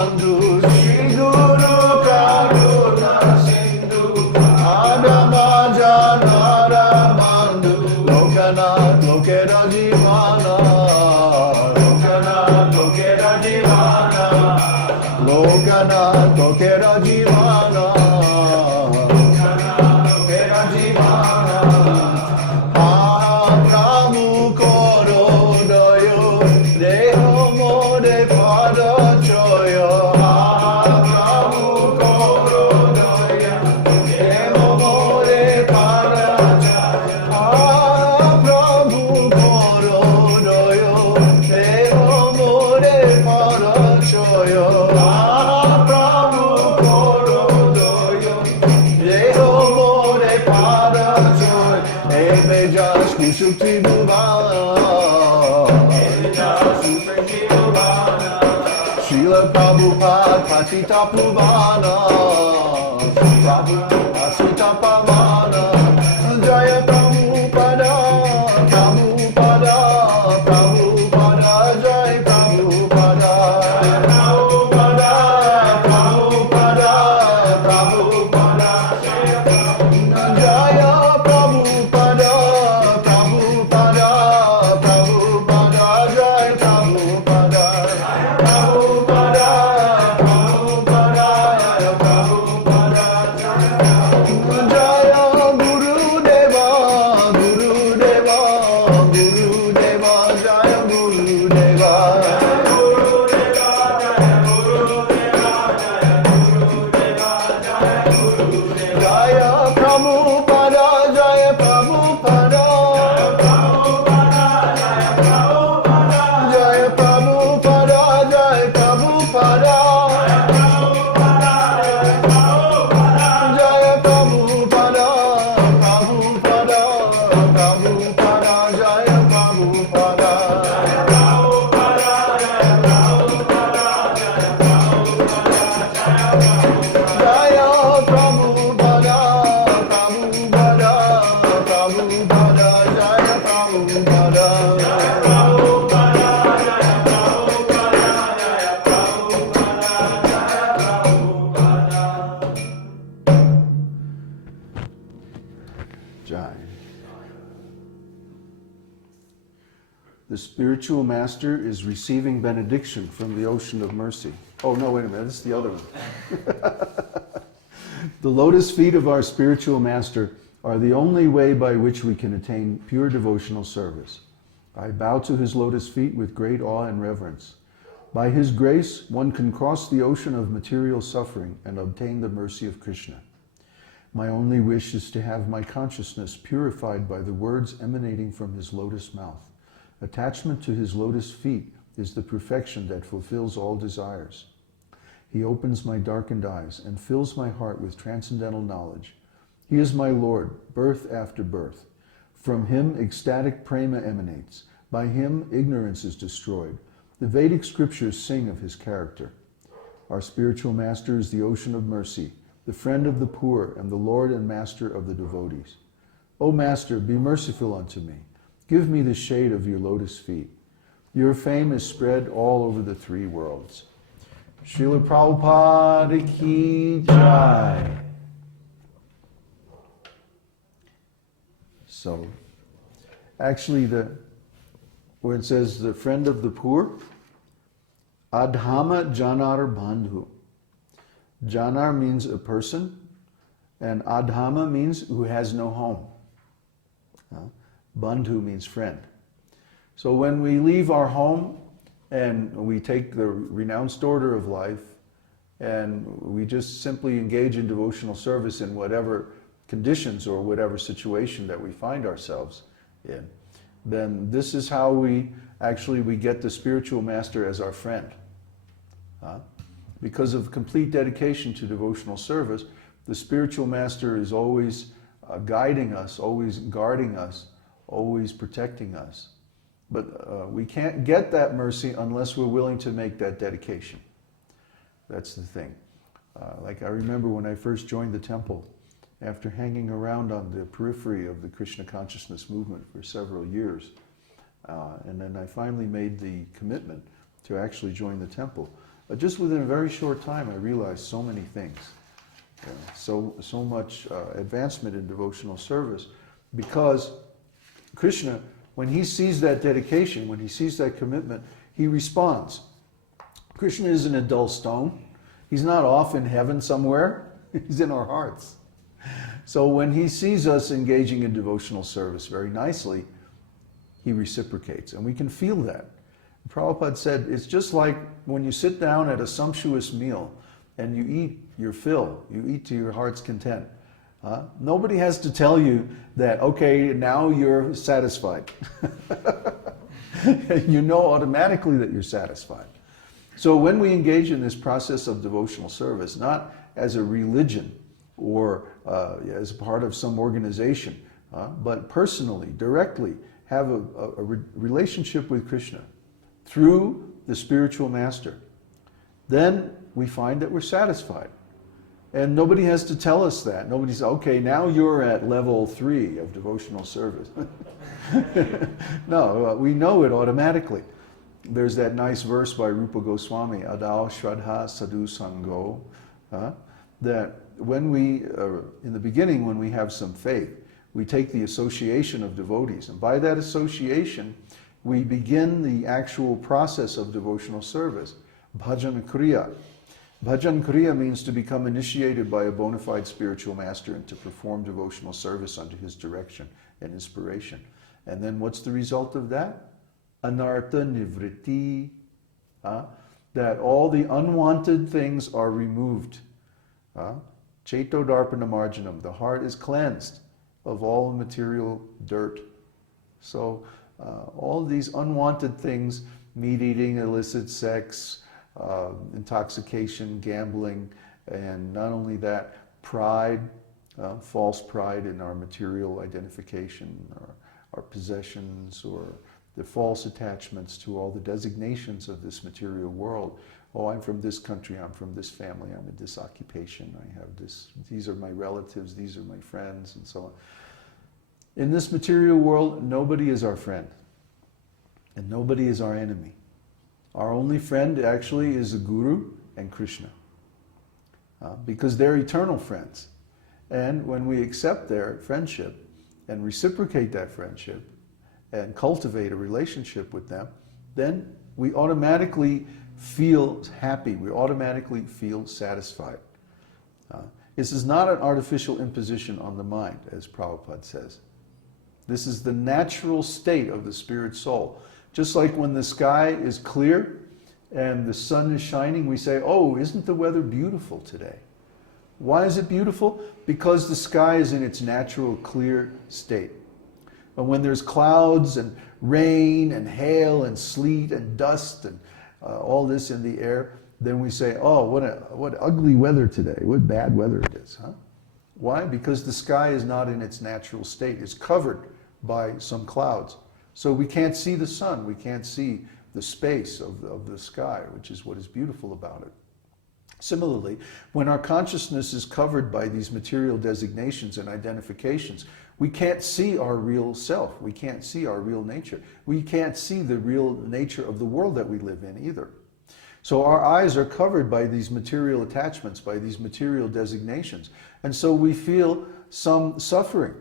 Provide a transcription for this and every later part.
Sri Guru Karuna Sindhu Adama Janara Bandhu Lokanath Lokera Jivana Lokanath Lokera Jivana Lokanath Lokera Jivana Lokanath Lokera Jivana Prabhu Koro Doyo Deho More Pada Choyo Prabhu Koro Doyo Deho More Pada Prabhu Koro Doyo Deho More Pada Choyo Prabhu Koro Doyo Deho More Pada Choyo Ebe Jas Kushukti Bhuvana Srila Prabhupada Patita Puvana Prabhupada Patita Pavana Jaya Prabhupada Prabhupada Prabhupada Jaya Prabhupada Prabhupada Prabhupada Prabhupada Jaya Prabhupada Prabhupada Prabhupada Jaya Prabhupada Prabhupada Prabhupada Prabhupada Jaya Gurudeva Gurudeva Gurudeva Jaya Gurudeva Jaya Prabhupada Jaya Prabhupada Jaya Prabhupada Jaya Prabhupada Jaya Prabhupada Prabhupada Prabhupada Jaya Prabhupada Jaya Prabhupada Prabhupada Prabhupada Jaya Prabhupada Jai. The spiritual master is receiving benediction from the ocean of mercy. Oh no, wait a minute, this is the other one. The lotus feet of our spiritual master are the only way by which we can attain pure devotional service. I bow to his lotus feet with great awe and reverence. By his grace, one can cross the ocean of material suffering and obtain the mercy of Krishna. My only wish is to have my consciousness purified by the words emanating from his lotus mouth. Attachment to his lotus feet is the perfection that fulfills all desires. He opens my darkened eyes and fills my heart with transcendental knowledge. He is my Lord, birth after birth. From him ecstatic prema emanates. By him ignorance is destroyed. The Vedic scriptures sing of his character. Our spiritual master is the ocean of mercy, the friend of the poor and the Lord and master of the devotees. O Master, be merciful unto me. Give me the shade of your lotus feet. Your fame is spread all over the three worlds. Srila Prabhupada ki jai. So, actually, where it says the friend of the poor, Adhama Janar Bandhu. Janar means a person, and Adhama means who has no home. Bandhu means friend. So when we leave our home and we take the renounced order of life and we just simply engage in devotional service in whatever conditions or whatever situation that we find ourselves in, then this is how we get the spiritual master as our friend. Because of complete dedication to devotional service, the spiritual master is always guiding us, always guarding us, always protecting us. But we can't get that mercy unless we're willing to make that dedication. That's the thing. Like I remember when I first joined the temple, after hanging around on the periphery of the Krishna consciousness movement for several years, and then I finally made the commitment to actually join the temple. just within a very short time, I realized so many things. So much advancement in devotional service, because Krishna, when he sees that dedication, when he sees that commitment, he responds. Krishna isn't a dull stone. He's not off in heaven somewhere. He's in our hearts. So when he sees us engaging in devotional service very nicely, he reciprocates, and we can feel that. Prabhupada said, it's just like when you sit down at a sumptuous meal and you eat your fill, you eat to your heart's content. Nobody has to tell you that, okay, now you're satisfied. You know automatically that you're satisfied. So when we engage in this process of devotional service, not as a religion or as part of some organization, but personally, directly, have a relationship with Krishna through the spiritual master, then we find that we're satisfied. And nobody has to tell us that. Nobody says, okay, now you're at level 3 of devotional service. No, we know it automatically. There's that nice verse by Rupa Goswami, Adao Shraddha Sadhu Sango, that when we, in the beginning, when we have some faith, we take the association of devotees. And by that association, we begin the actual process of devotional service, bhajan kriya. Bhajan kriya means to become initiated by a bona fide spiritual master and to perform devotional service under his direction and inspiration. And then what's the result of that? Anartha nivritti, that all the unwanted things are removed. Cheto darpana marjanam, the heart is cleansed of all material dirt. So all these unwanted things, meat eating, illicit sex, intoxication, gambling, and not only that, pride, false pride in our material identification, our possessions, or the false attachments to all the designations of this material world. Oh, I'm from this country, I'm from this family, I'm in this occupation, I have this, these are my relatives, these are my friends, and so on. In this material world, nobody is our friend, and nobody is our enemy. Our only friend actually is the Guru and Krishna, because they're eternal friends. And when we accept their friendship and reciprocate that friendship and cultivate a relationship with them, then we automatically feel happy, we automatically feel satisfied. This is not an artificial imposition on the mind, as Prabhupada says. This is the natural state of the spirit soul. Just like when the sky is clear and the sun is shining, we say, oh, isn't the weather beautiful today? Why is it beautiful? Because the sky is in its natural clear state. But when there's clouds and rain and hail and sleet and dust and all this in the air, then we say, oh, what ugly weather today, what bad weather it is. Why? Because the sky is not in its natural state. It's covered by some clouds. So we can't see the sun, we can't see the space of the sky, which is what is beautiful about it. Similarly, when our consciousness is covered by these material designations and identifications, we can't see our real self, we can't see our real nature. We can't see the real nature of the world that we live in either. So our eyes are covered by these material attachments, by these material designations. And so we feel some suffering.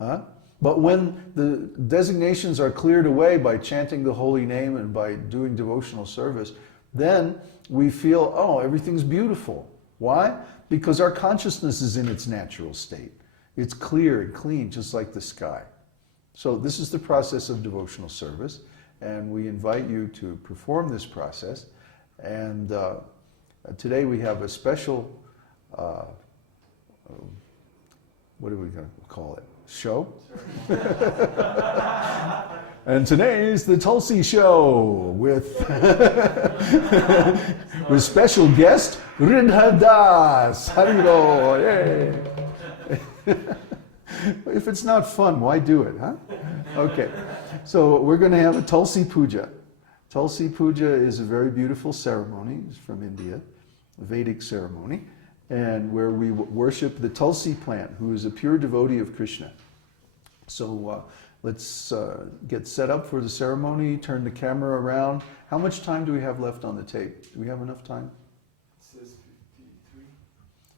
But when the designations are cleared away by chanting the holy name and by doing devotional service, then we feel, oh, everything's beautiful. Why? Because our consciousness is in its natural state. It's clear and clean, just like the sky. So this is the process of devotional service, and we invite you to perform this process. And today we have a special, what are we going to call it? Show? And today is the Tulsi Show with with special guest Ridha Das. Hariro, yay! If it's not fun, why do it, huh? Okay, so we're going to have a Tulsi Puja. Tulsi Puja is a very beautiful ceremony. It's from India, a Vedic ceremony, and where we worship the Tulsi plant, who is a pure devotee of Krishna. So Let's get set up for the ceremony, turn the camera around. How much time do we have left on the tape? Do we have enough time? It says 53.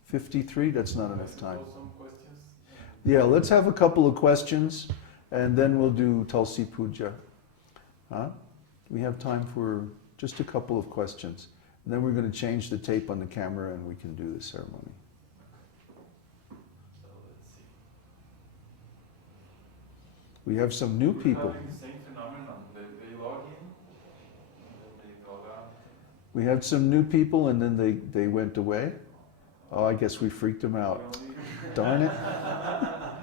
53? That's not enough time. Some questions. Yeah, let's have a couple of questions and then we'll do Tulsi Puja. Huh? We have time for just a couple of questions. And then we're going to change the tape on the camera and we can do the ceremony. So let's see. We have some new people. We're having the same phenomenon. They log in, and then they log out. We had some new people and then they went away. Oh, I guess we freaked them out. Darn it. I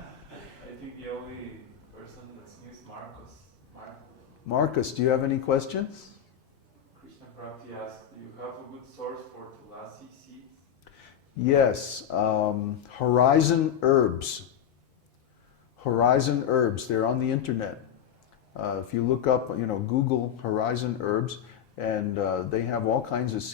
think the only person that's new is Marcos. Marcus, do you have any questions? Krishna Prabhupada asked, do you have a good source for tulasi seeds? Yes, Horizon Herbs. Horizon Herbs, they're on the internet. If you look up, Google Horizon Herbs, and they have all kinds of